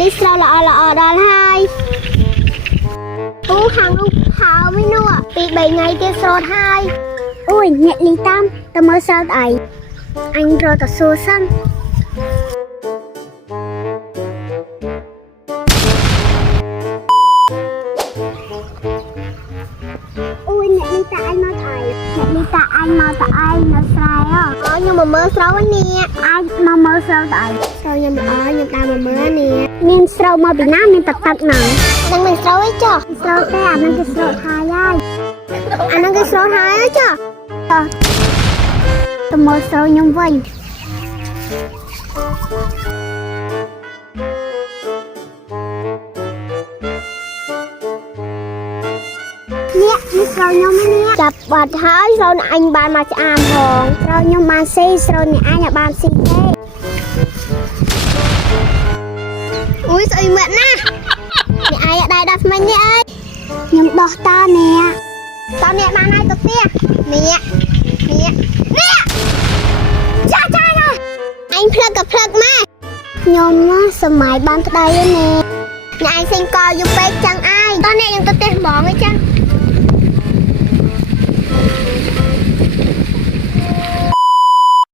នេះស្រោល្អដល់ហើយខាងនោះផៅមិននោះពី3ថ្ងៃទៀតស្រោតហើយអូយអ្នកលីតាមទៅមើលស្រោតអីអញរត់ទៅសួរសិនអូយអ្នកលីតាអញមកអីអ្នកលីតាអញមកតឯងនៅស្រែអូខ្ញុំមកមើលស្រោតនេះអញមកមើលស្រោតអីស្រោតខ្ញុំខ្ញុំដើរមកមើលនេះមានស្រោតមកពីណាមានទឹកហ្នឹងនឹងមានស្រោតអីចុះស្រោតទេអានឹងគឺស្រោតហើយអានឹងគឺស្រោតហើយចុះទៅមើលស្រោតខ្ញុំវិញនេះស្រោតខ្ញុំនេះចាប់បាត់ហើយស្រោតអញបានមកឆ្អាមផងស្រោតខ្ញុំបានស៊ីស្រោតនេះអញបានស៊ីទេអូយស្អីមែនណានេះអាយដែរដល់ស្មិញនេះអើយខ្ញុំដោះតើនេះតើអ្នកបានហើយទៅផ្ទះនេះចាណាអញផ្លឹកក៏ផ្លឹកម៉ែខ្ញុំណាសម័យបានប្តីនេះអ្នកឯងសេងកយូរពេកចឹងអាយតើអ្នកខ្ញុំទៅផ្ទះហ្មងអីចឹង